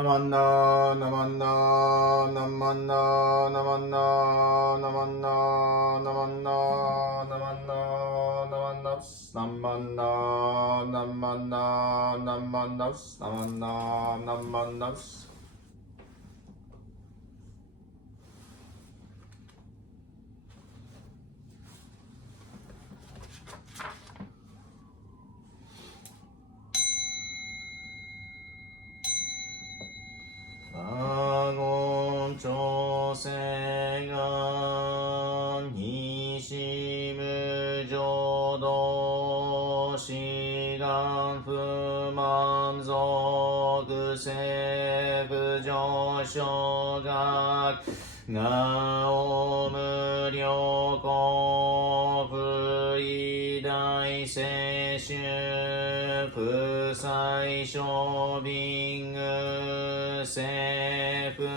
Namanda, namanda, namanda, namanda, namanda, namanda, namanda, namandas, namanda, namanda, namandas, namanda, namandas. 아곤 조세간 이시무조도 시간 부만족 세부조쇼각 나오무료고 부이다이세슈 부사이쇼빙 세부조쇼각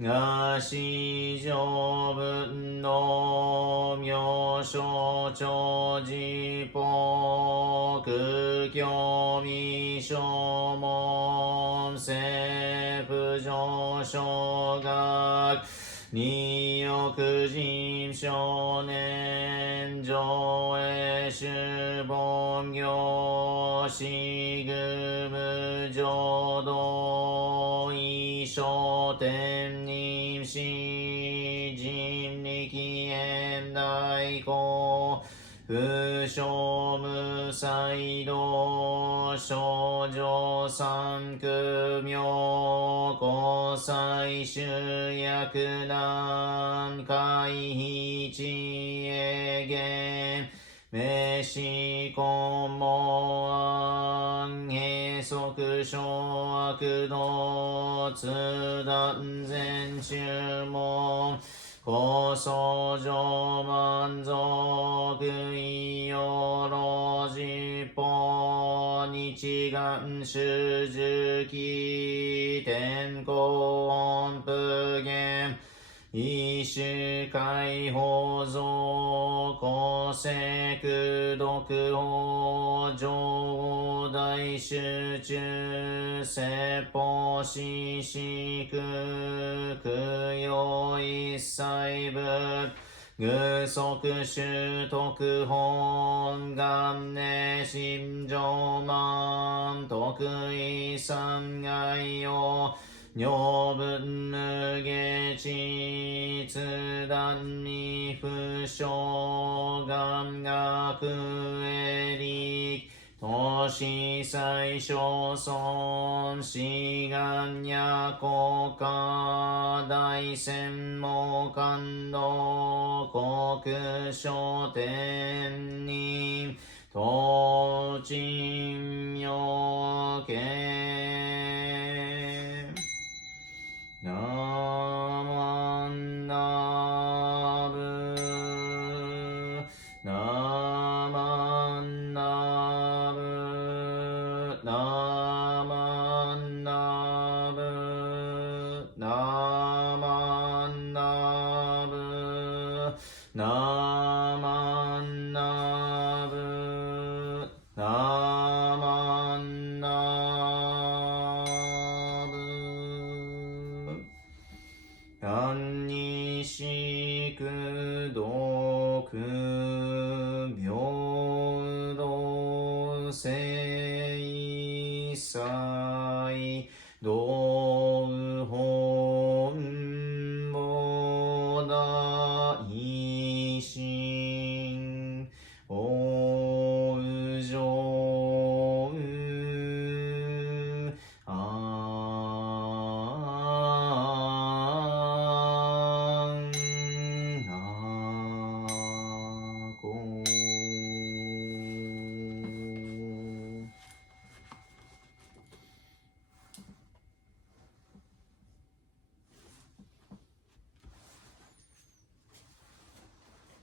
가시조분노묘쇼조지포 극교미쇼몸 세부조쇼각 니욕진쇼넨조에슈본교 시그무조도 이쇼템님 시짐리기엠다이고 부쇼무사이도 쇼조삼급묘 고사이슈야크난 가이히지에겐 메시코모안 해소크쇼아크도 츠단젠슈모 고소조만족의요로지포 니치간슈즈기 덴고온프겜 이시카이호조 고세크도크호조다이슈즈 세포시시크 그요이사이브 그소크슈토크혼감내심조만 도크이삼가이요 뇨분느게지츠단미프쇼감가크에릭 도시사이쇼손 시간야코카다이센모칸도 고크쇼텐님 도짐요게 나만나브 나만나브 나만나브 나만나브 나만나브 나만나브 안니시크도 금묘도 세이사이 노혼보다 이신 오조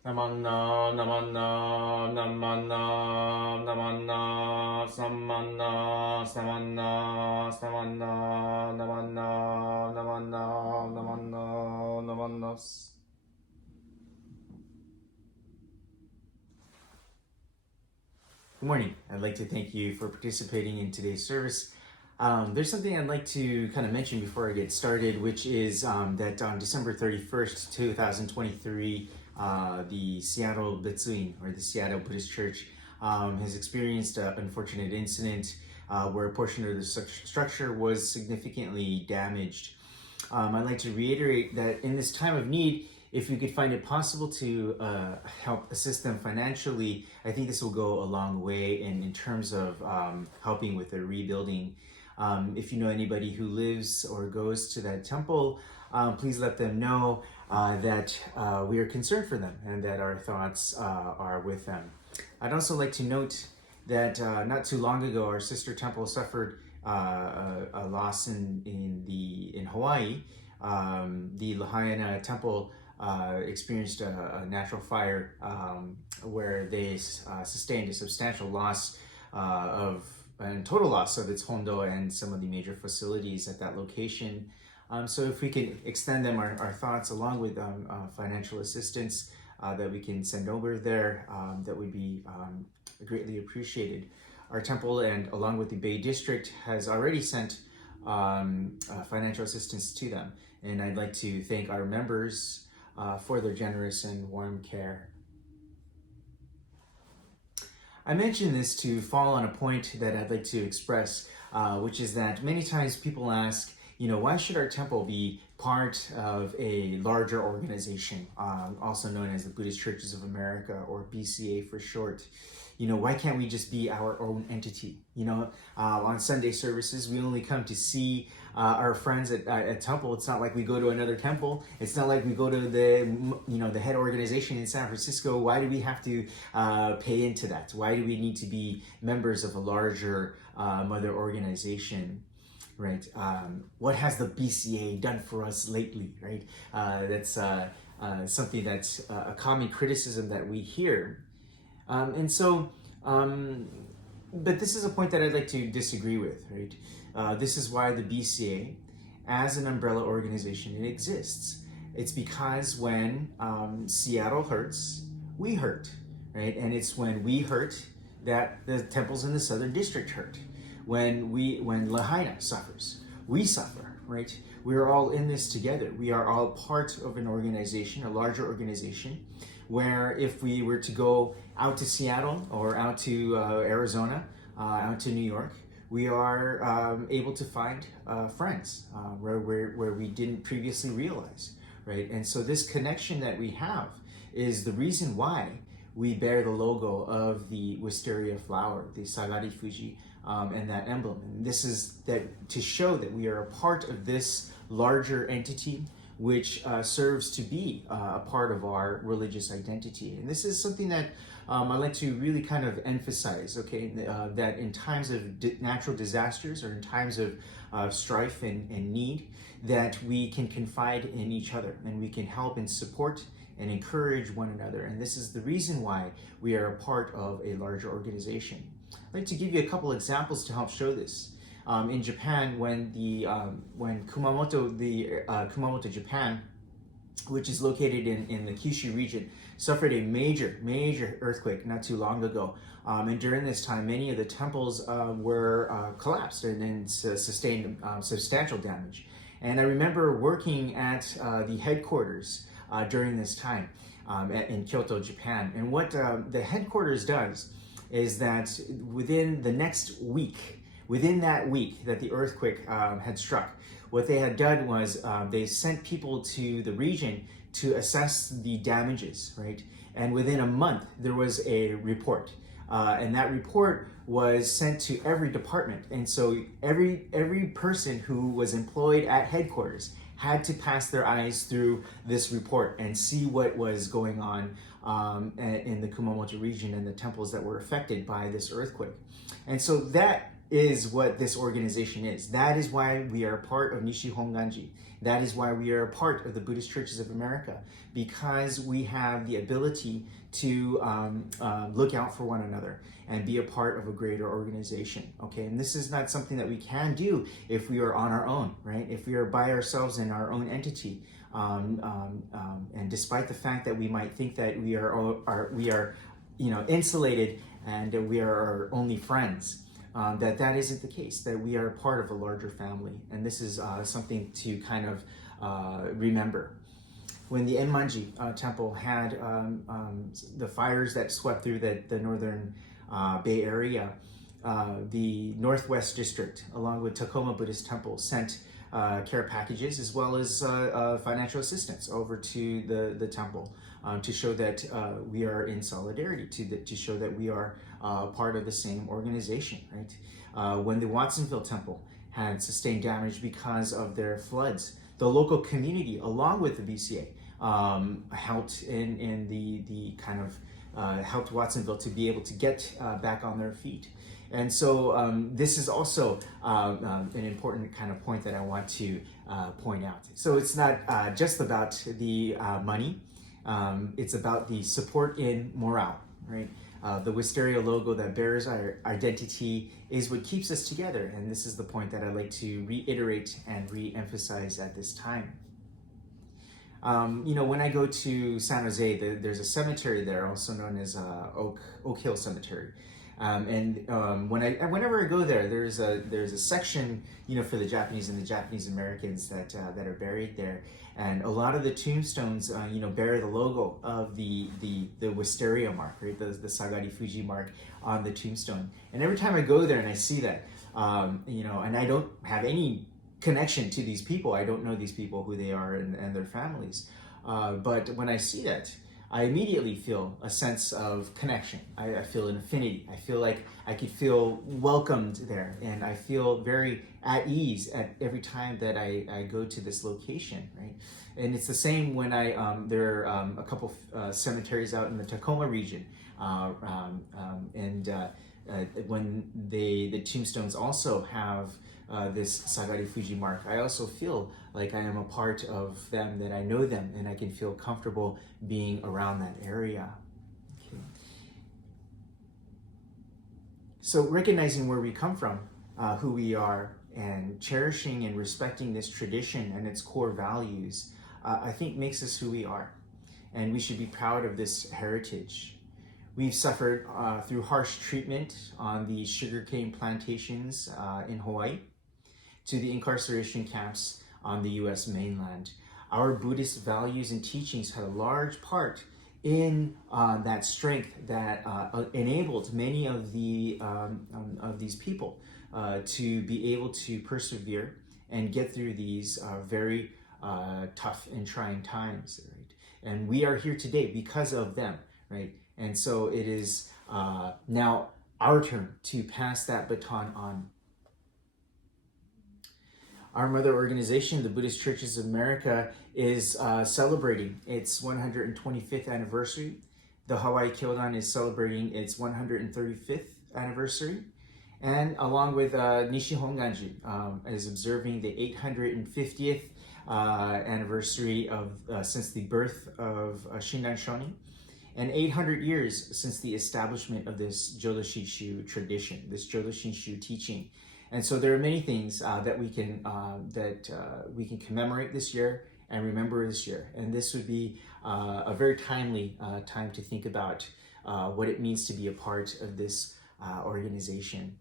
나만나 나만나 나만나 나만나 삼만나 사만나 사만나 나만나 나만나 나만나 나만나. Good morning. I'd like to thank you for participating in today's service. There's something I'd like to kind of mention before I get started, which is that on December 31st, 2023, the Seattle Betsuin, or the Seattle Buddhist Church, has experienced an unfortunate incident where a portion of the structure was significantly damaged. I'd like to reiterate that in this time of need, if we could find it possible to help assist them financially, I think this will go a long way in terms of helping with the rebuilding. If you know anybody who lives or goes to that temple, please let them know that we are concerned for them and that our thoughts are with them. I'd also like to note that not too long ago, our sister temple suffered a loss in Hawaii. The Lahaina temple experienced a natural fire where they sustained a substantial loss and total loss of its hondo and some of the major facilities at that location. So if we could extend them our thoughts along with financial assistance that we can send over there, that would be greatly appreciated. Our temple, and along with the Bay District, has already sent financial assistance to them. And I'd like to thank our members for their generous and warm care. I mention this to fall on a point that I'd like to express, which is that many times people ask, why should our temple be part of a larger organization, also known as the Buddhist Churches of America, or BCA for short? Why can't we just be our own entity? On Sunday services, we only come to see our friends at temple. It's not like we go to another temple. It's not like we go to the head organization in San Francisco. Why do we have to pay into that? Why do we need to be members of a larger mother organization? Right? What has the BCA done for us lately? Right? That's something that's a common criticism that we hear. But this is a point that I'd like to disagree with, right? This is why the BCA, as an umbrella organization, it exists. It's because when Seattle hurts, we hurt, right? And it's when we hurt that the temples in the Southern District hurt. When Lahaina suffers, we suffer, right? We're all in this together. We are all part of an organization, a larger organization, where if we were to go out to Seattle or out to Arizona, out to New York, we are able to find friends where we didn't previously realize, right? And so this connection that we have is the reason why we bear the logo of the wisteria flower, the Sagari Fuji, and that emblem. And this is that to show that we are a part of this larger entity, which serves to be a part of our religious identity. And this is something that I like to really kind of emphasize, okay, that in times of natural disasters or in times of strife and need, that we can confide in each other and we can help and support and encourage one another. And this is the reason why we are a part of a larger organization. I'd like to give you a couple examples to help show this. In Japan, when Kumamoto, Japan, which is located in the Kyushu region, suffered a major earthquake not too long ago. And during this time, many of the temples were collapsed and sustained substantial damage. And I remember working at the headquarters during this time in Kyoto, Japan. And what the headquarters does is that within that week that the earthquake had struck, what they had done was they sent people to the region to assess the damages, right? And within a month, there was a report. And that report was sent to every department. And so every person who was employed at headquarters had to pass their eyes through this report and see what was going on in the Kumamoto region and the temples that were affected by this earthquake. And so that is what this organization is. That is why we are a part of Nishi Honganji. That is why we are a part of the Buddhist Churches of America, because we have the ability to look out for one another and be a part of a greater organization, okay? And this is not something that we can do if we are on our own, right? If we are by ourselves in our own entity. And despite the fact that we might think that we are insulated and we are our only friends, that isn't the case, that we are part of a larger family. And this is something to kind of remember. When the Enmanji temple had the fires that swept through the northern Bay Area, the Northwest District, along with Tacoma Buddhist Temple, sent care packages as well as financial assistance over to the temple to show that we are in solidarity, to show that we are part of the same organization, right? When the Watsonville Temple had sustained damage because of their floods, the local community, along with the BCA, helped in the kind of helped Watsonville to be able to get back on their feet. And so this is also an important kind of point that I want to point out. So it's not just about the money, it's about the support in morale, right? The Wisteria logo that bears our identity is what keeps us together. And this is the point that I'd like to reiterate and re-emphasize at this time. When I go to San Jose, there's a cemetery there, also known as Oak Hill Cemetery. Whenever I go there, there's a section, for the Japanese and the Japanese Americans that are buried there, and a lot of the tombstones, bear the logo of the Wisteria mark, right? The Sagari Fuji mark on the tombstone. And every time I go there and I see that, and I don't have any connection to these people, I don't know these people, who they are, and their families. But when I see that, I immediately feel a sense of connection. I feel an affinity. I feel like I could feel welcomed there, and I feel very at ease at every time that I go to this location, right? And it's the same when there are a couple cemeteries out in the Tacoma region, when the tombstones also have this Sagari Fuji mark, I also feel like I am a part of them, that I know them, and I can feel comfortable being around that area. Okay. So recognizing where we come from, who we are, and cherishing and respecting this tradition and its core values, I think makes us who we are. And we should be proud of this heritage. We've suffered through harsh treatment on the sugarcane plantations in Hawaii, to the incarceration camps on the US mainland. Our Buddhist values and teachings had a large part in that strength that enabled many of these people to be able to persevere and get through these very tough and trying times, right? And we are here today because of them, right? And so it is now our turn to pass that baton on. Our mother organization, the Buddhist Churches of America, is celebrating its 125th anniversary. The Hawaii Kyodan is celebrating its 135th anniversary. And along with Nishi Honganji is observing the 850th anniversary of since the birth of Shinran Shonin, and 800 years since the establishment of this Jodo Shinshu tradition, this Jodo Shinshu teaching. And so there are many things that we can commemorate this year and remember this year. And this would be a very timely time to think about what it means to be a part of this organization.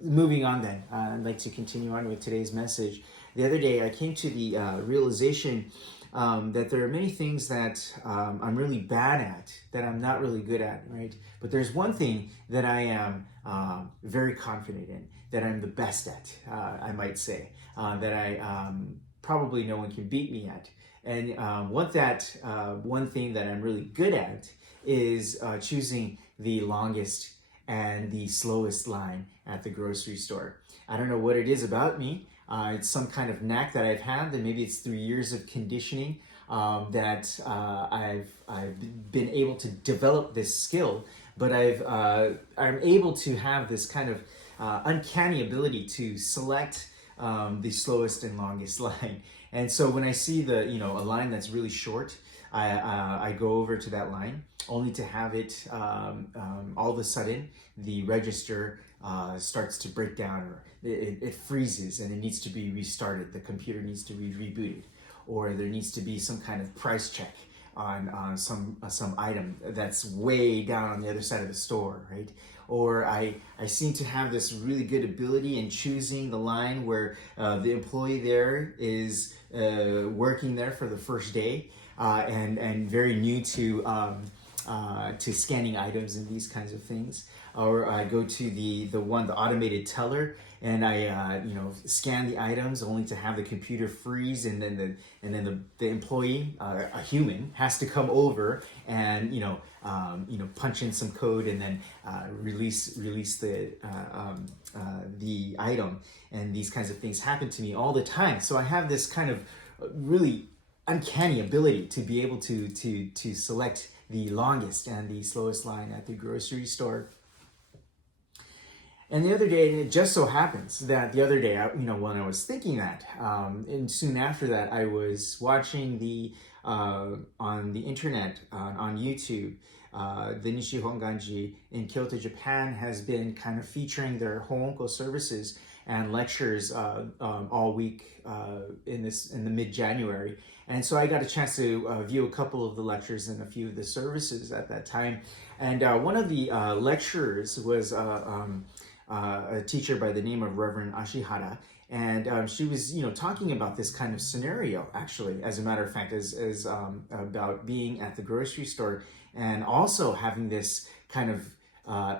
Moving on then, I'd like to continue on with today's message. The other day I came to the realization that there are many things that I'm really bad at, that I'm not really good at, right? But there's one thing that I am very confident in, that I'm the best at, I might say, that I probably no one can beat me at. And one thing that I'm really good at is choosing the longest and the slowest line at the grocery store. I don't know what it is about me. It's some kind of knack that I've had, and maybe it's 3 years of conditioning that I've been able to develop this skill. But I'm able to have this kind of uncanny ability to select the slowest and longest line. And so when I see a line that's really short, I go over to that line, only to have it all of a sudden the register starts to break down, or it freezes and it needs to be restarted. The computer needs to be rebooted, or there needs to be some kind of price check on some item that's way down on the other side of the store, right? Or I seem to have this really good ability in choosing the line where the employee there is working there for the first day and very new to scanning items and these kinds of things. Or I go to the automated teller, and I scan the items only to have the computer freeze, and then the employee, a human, has to come over and punch in some code and then release the item. And these kinds of things happen to me all the time. So I have this kind of really uncanny ability to be able to select the longest and the slowest line at the grocery store. And the other day, it just so happens that the other day, when I was thinking that, and soon after that, I was watching on the internet, on YouTube, the Nishihon Ganji in Kyoto, Japan, has been kind of featuring their Honko services and lectures all week in the mid-January. And so I got a chance to view a couple of the lectures and a few of the services at that time. And one of the lecturers was a teacher by the name of Reverend Ashihara, and she was talking about this kind of scenario, actually, as a matter of fact, as about being at the grocery store and also having this kind of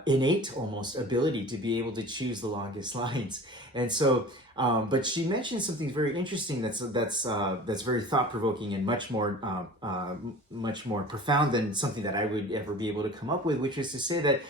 innate almost ability to be able to choose the longest lines. And so but she mentioned something very interesting that's very thought-provoking and much more profound than something that I would ever be able to come up with, which is to say that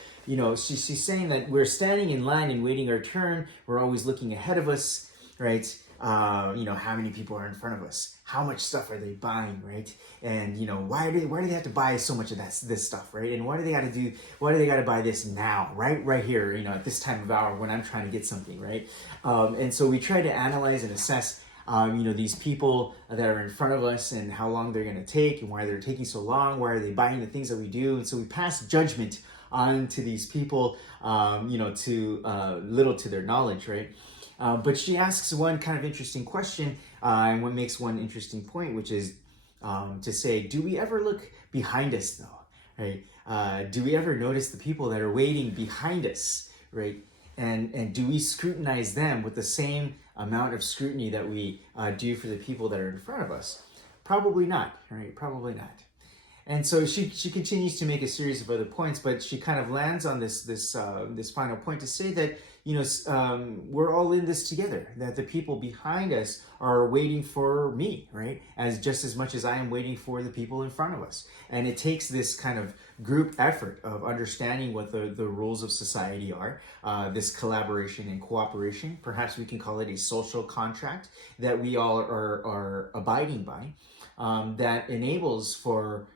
she's saying that we're standing in line and waiting our turn. We're always looking ahead of us, right? How many people are in front of us? How much stuff are they buying, right? And why do they have to buy so much of this stuff, right? And why do they got to do? Why do they got to buy this now, right here, at this time of hour when I'm trying to get something, right? And so we try to analyze and assess, these people that are in front of us and how long they're going to take and why they're taking so long. Why are they buying the things that we do? And so we pass judgment on to these people, to little to their knowledge, right? But she asks one kind of interesting question, and what makes one interesting point, which is to say, do we ever look behind us, though? Right? Do we ever notice the people that are waiting behind us, right? And do we scrutinize them with the same amount of scrutiny that we do for the people that are in front of us? Probably not, right? Probably not. And so she continues to make a series of other points, but she kind of lands on this final point to say that we're all in this together. That the people behind us are waiting for me, right? As just as much as I am waiting for the people in front of us. And it takes this kind of group effort of understanding what the rules of society are. This collaboration and cooperation. Perhaps we can call it a social contract that we all are abiding by. That enables for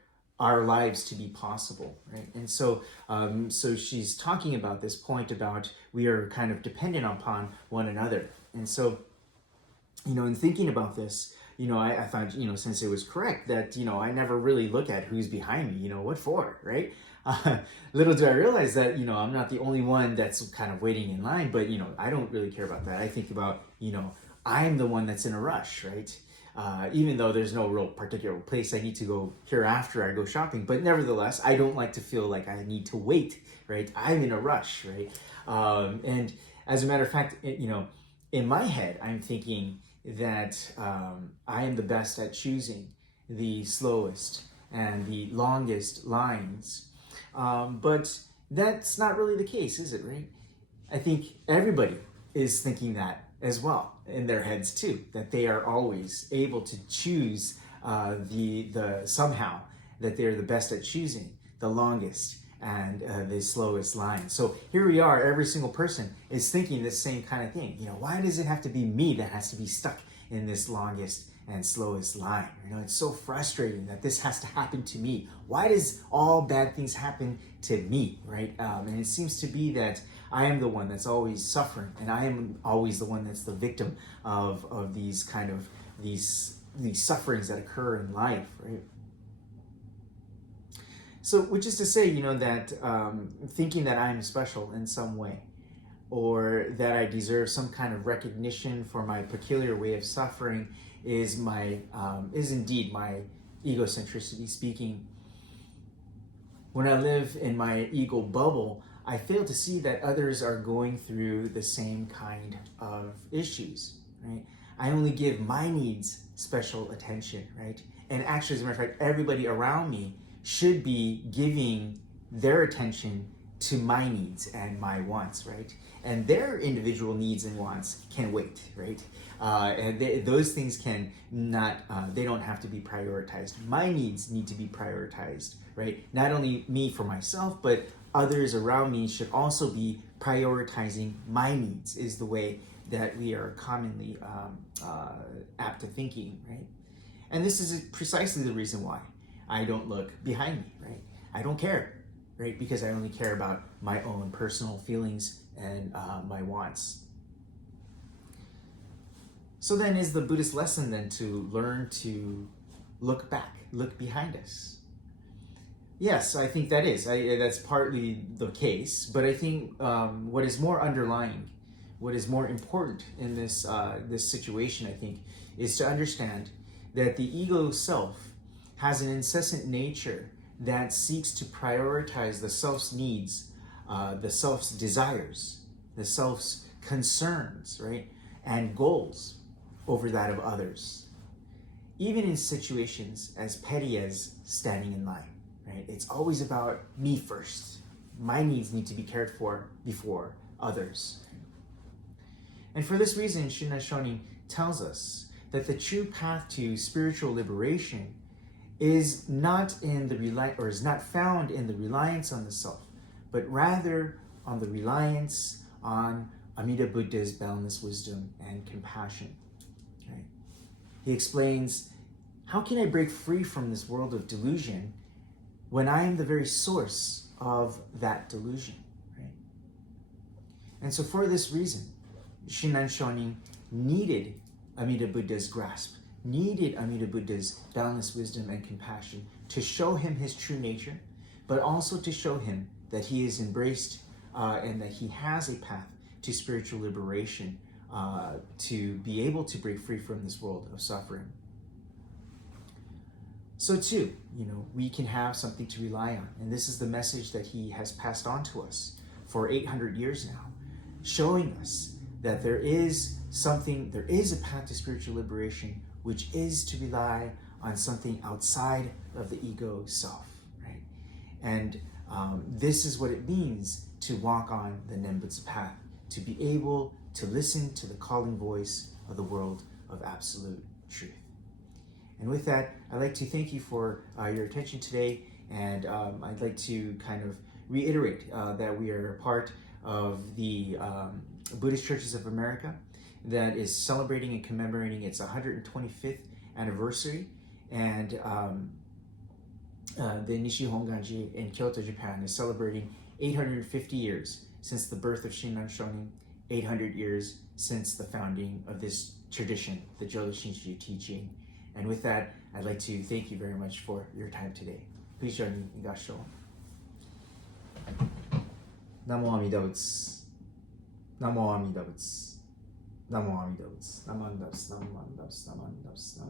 our lives to be possible, right? And so so she's talking about this point about we are kind of dependent upon one another. And so, in thinking about this, I thought, Sensei was correct that, I never really look at who's behind me, what for, right? Little do I realize that, I'm not the only one that's kind of waiting in line, but, I don't really care about that. I think about, I'm the one that's in a rush, right? Even though there's no real particular place I need to go here after I go shopping. But nevertheless, I don't like to feel like I need to wait, right? I'm in a rush, right? And as a matter of fact, in my head, I'm thinking that I am the best at choosing the slowest and the longest lines. But that's not really the case, is it, right? I think everybody is thinking that as well in their heads too, that they are always able to choose the somehow that they're the best at choosing the longest and the slowest line. So here we are, every single person is thinking the same kind of thing. Why does it have to be me that has to be stuck in this longest and slowest line? It's so frustrating that this has to happen to me. Why does all bad things happen to me, right? And it seems to be that I am the one that's always suffering, and I am always the one that's the victim of these kind of these sufferings that occur in life, right? So, which is to say, that thinking that I am special in some way, or that I deserve some kind of recognition for my peculiar way of suffering, is indeed my egocentricity speaking. When I live in my ego bubble, I fail to see that others are going through the same kind of issues, right? I only give my needs special attention, right? And actually, as a matter of fact, everybody around me should be giving their attention to my needs and my wants, right? And their individual needs and wants can wait, right? Those things can not, they don't have to be prioritized. My needs need to be prioritized, right? Not only me for myself, but others around me should also be prioritizing my needs, is the way that we are commonly apt to thinking, right? And this is precisely the reason why I don't look behind me, right? I don't care, right? Because I only care about my own personal feelings and my wants. So then is the Buddhist lesson then to learn to look back, look behind us? Yes, I think that is. That's partly the case, but I think what is more underlying, what is more important in this situation, I think, is to understand that the ego self has an incessant nature that seeks to prioritize the self's needs, the self's desires, the self's concerns, right, and goals over that of others. Even in situations as petty as standing in line, right? It's always about me first. My needs need to be cared for before others. And for this reason, Shinran Shonin tells us that the true path to spiritual liberation is not found in the reliance on the self, but rather on the reliance on Amida Buddha's boundless wisdom and compassion. Right? He explains, how can I break free from this world of delusion when I am the very source of that delusion? Right? And so for this reason, Shinran Shonin needed Amida Buddha's grasp, needed Amida Buddha's boundless wisdom and compassion to show him his true nature, but also to show him that he is embraced and that he has a path to spiritual liberation, to be able to break free from this world of suffering. So too, we can have something to rely on. And this is the message that he has passed on to us for 800 years now, showing us that there is a path to spiritual liberation, which is to rely on something outside of the ego self, right? And this is what it means to walk on the Nembutsu path, to be able to listen to the calling voice of the world of absolute truth. And with that, I'd like to thank you for your attention today, and I'd like to kind of reiterate that we are a part of the Buddhist Churches of America that is celebrating and commemorating its 125th anniversary, and the Nishi Honganji in Kyoto, Japan is celebrating 850 years since the birth of Shinran Shonin, 800 years since the founding of this tradition, the Jodo Shinshu teaching. And with that, I'd like to thank you very much for your time today. Please join me in Gasho. Namo Amida Butsu. Namo Amida Butsu. Namo Amida Butsu. Namo Amida Butsu. Namo Amida Butsu. Namo Amida Butsu.